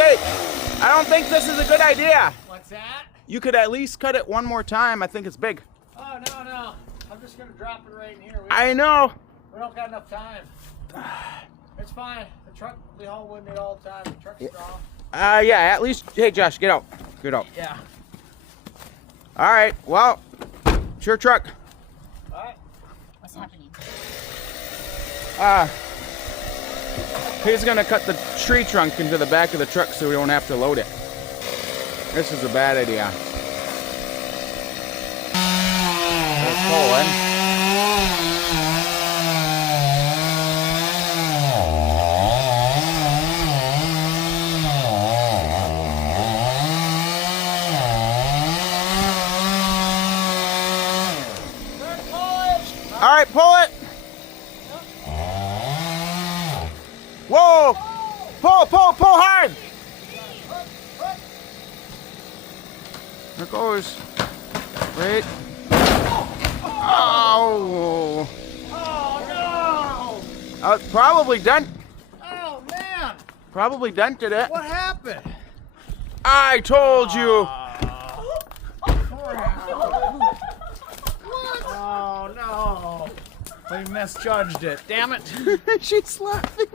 say, I don't think this is a good idea. What's that? You could at least cut it one more time. I think it's big. Oh, no. I'm just going to drop it right in here. I know. We don't got enough time. It's fine. The truck, we haul wood in it all the time. The truck's strong. Yeah, at least, hey, Josh, get out. Get out. Yeah. All right, well, it's your truck. All right. What's happening? He's gonna cut the tree trunk into the back of the truck so we don't have to load it. This is a bad idea. They're pulling. All right, pull it. Whoa! Pull hard! There it goes. Wait. Oh! Oh, no! Probably dent. Oh, man! Probably dented it. What happened? I told you. Oh, no. We misjudged it. Damn it. She's laughing.